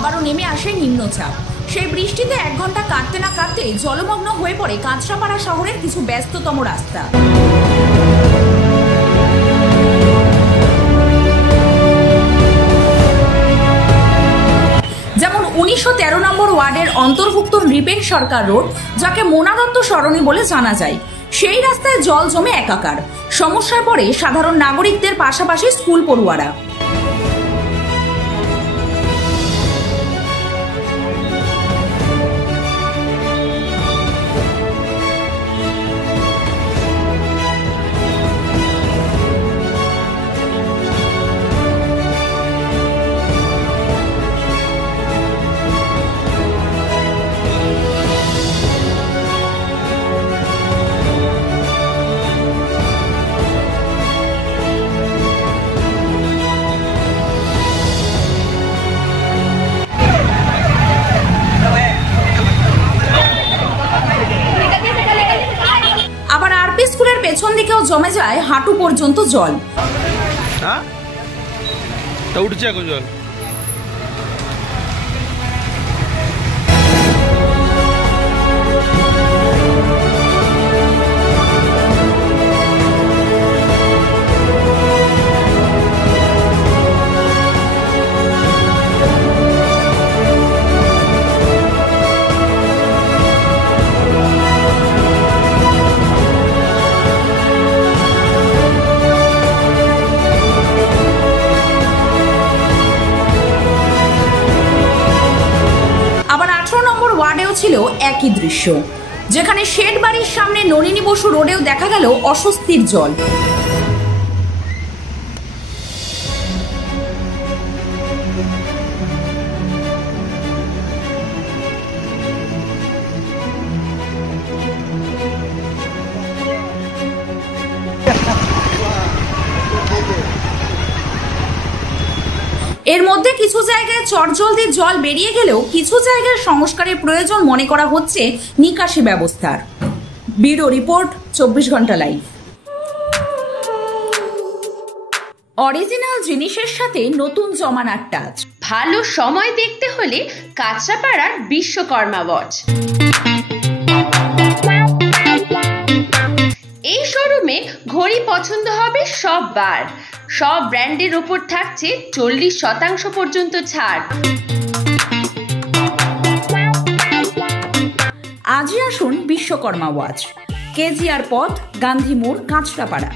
আবারও নেমে আসে নিম্নচাপ। সেই বৃষ্টিতে 1 ঘন্টা কাটতে না কাটতে জলমগ্ন হয়ে পড়ে কাঁচরাপাড়া শহরের কিছু ব্যস্ততম রাস্তা। যেমন 1913 নম্বর ওয়ার্ডের অন্তর্ভুক্ত নৃপেন সরকার রোড, যাকে মোনা দত্ত সরণি বলে জানা যায়, সেই রাস্তায় জল জমে একাকার। সমস্যায় পড়ে সাধারণ নাগরিকদের পাশাপাশি স্কুল পড়ুয়ারা। আবার আরপি স্কুলের পেছন দিকেও জমে যায় হাঁটু পর্যন্ত জল। উঠছে এখন জল। ওয়ার্ডেও ছিল একই দৃশ্য, যেখানে শেড বাড়ির সামনে নলিনী বসু রোডেও দেখা গেল অস্বস্তির জল। এর মধ্যে কিছু জায়গায় চটজলদি জল বেরিয়ে গেলেও কিছু জায়গায় সংস্কারের প্রয়োজন মনে করা হচ্ছে নিকাশি ব্যবস্থার। ব্যুরো রিপোর্ট, 24 ঘন্টা লাইভ। অরিজিনাল জিনিসের সাথে নতুন জমানার টাচ। ভালো সময় দেখতে হলে কাঁচরাপাড়ার বিশ্বকর্মা ওয়াচ। এই শোরুমে ঘড়ি পছন্দ হবে সব বার। সব ব্র্যান্ডের ওপর থাকছে 40% পর্যন্ত ছাড়। আজই আসুন বিশ্বকর্মা ওয়াচ, কেজিআর পথ, গান্ধী মোড়, কাঁচরাপাড়া।